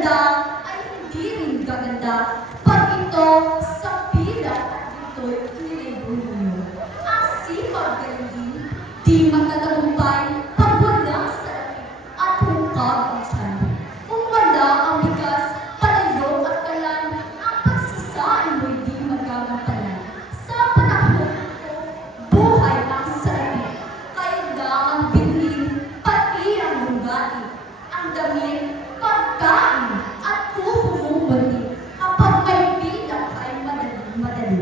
maganda ay hindi rin gaganda pag ito sa bilang at ito'y inilibro ninyo. Ang sipag galing din, di magtatagumpay pag wala sa at hungkag ang tiyan. Kung wala ang bigas, palayo at kalan, ang pagsasain mo'y di magagampanan. Sa panahon ko, buhay ang sarili, kailangan bilhin, pati ang lunggatin, ang damit, pagkain, at kuhumubati, kapag may bilang ay madali.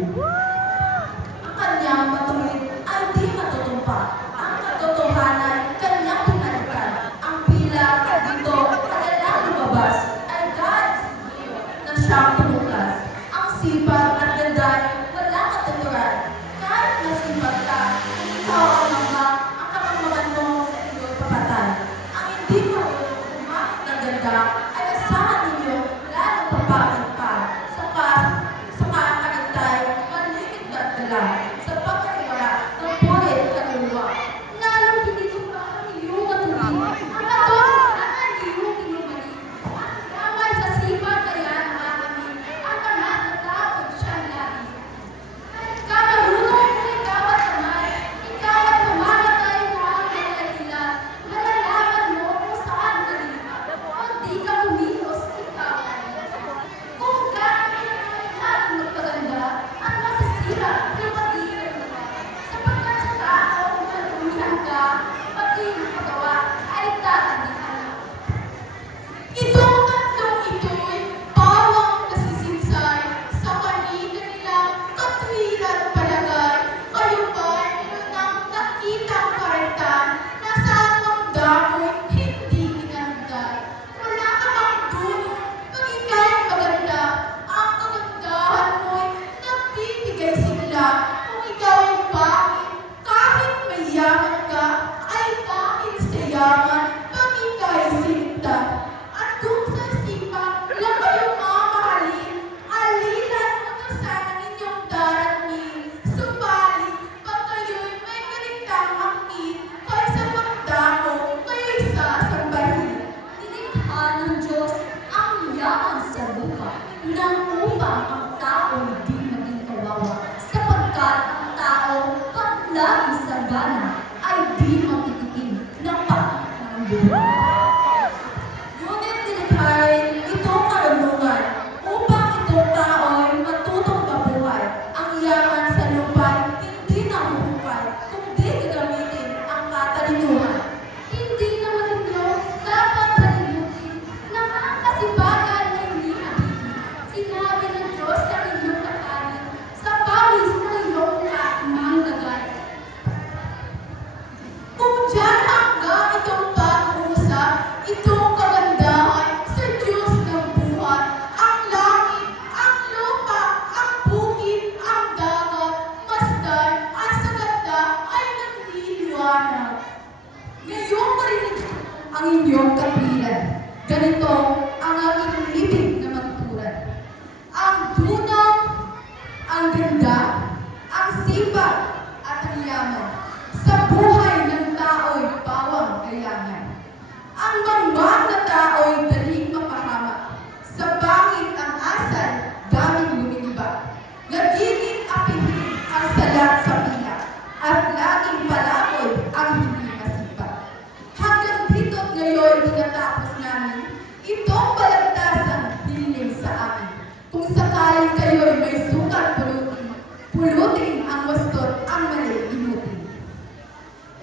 Ang kanyang matuwid ay di matutumpa, ang katotohanan kanyang pinalitan, ang bilang at dito kadalang lumabas ay dahil sa iyo na siyang tumuklas. Ang sipag at ganda walang katuturan, kahit nasipag ka, kung ikaw ang ang kamangmangan mo sa iyo'y papatay. Ang hindi marunong kumamit ng ganda ay asahan ninyo lalong papangit pa. Sa kaagantay, maligid at dala, sa pagkakawala ng pulit kaluluwa. Lalo hindi ko pa ang iyong matuloy. Ang katotohanan ay iyong tinumali. Ang damay sa sipag kaya nakakamin, ang lahat ng tao ay siyang nais. Kahit ka marunong kung ikaw at tamay, ikaw at mamamatay na ang nalay nila. Malalaman mo kung saan ka nilipat. Kung di ka kumilos, ikaw ay kung gagawin mo ay laging magpaganda at masisira ng pati kaluluwa. Sapagkat sa tao kung nalumihan ka, pati ang pagawa ay tatandaan. Itong tatlong ito'y pawang nasisinsay sa kanilang katwiran palagay. Kayo ba'y nilang nakitang karentan na saan ang damoy hindi inanday? Wala ka bang dunong pag ika'y maganda, ang kagandahan mo'y nagbibigay sigla. Kung ikaw ay pangit, kahit mayaman ka, ay dahil sa yaman, pag ika'y sinta. At kung sa sipag lang kayong mamahalin, alilan mo na sana ninyong darating. Subalit, pag kayo'y may karintang angkin, kaysa magdako, kayo'y sasambahin. Nilikha ng Diyos ang yaman sa lupa, nang upang ang tao di maging kawawa, sapagkat ang tao, pag laging sagana, ay di matitikim ng pangit ng buhay. Ngunit nilikhain itong karunungan upang itong tao'y matutong mabuhay. Ang yaman sa lupa'y hindi nahuhukay, kundi gagamitin ang katalinuhan. Hindi naman ninyo dapat kalimutin na ang kasipagan ay hindi habigin. Sinabi ng Diyos sa inyong kakanin, sa pawis ng iyong manggagay. Kung diyan hanggang itong pag-uusap, itong kagandahan sa Diyos ng buhay, ang langit, ang lupa, ang bukid, ang dagat, masdan, at sa ganda ay nagliliwanag. Ngayong marinig ang inyong kapilan. Ganito ang aking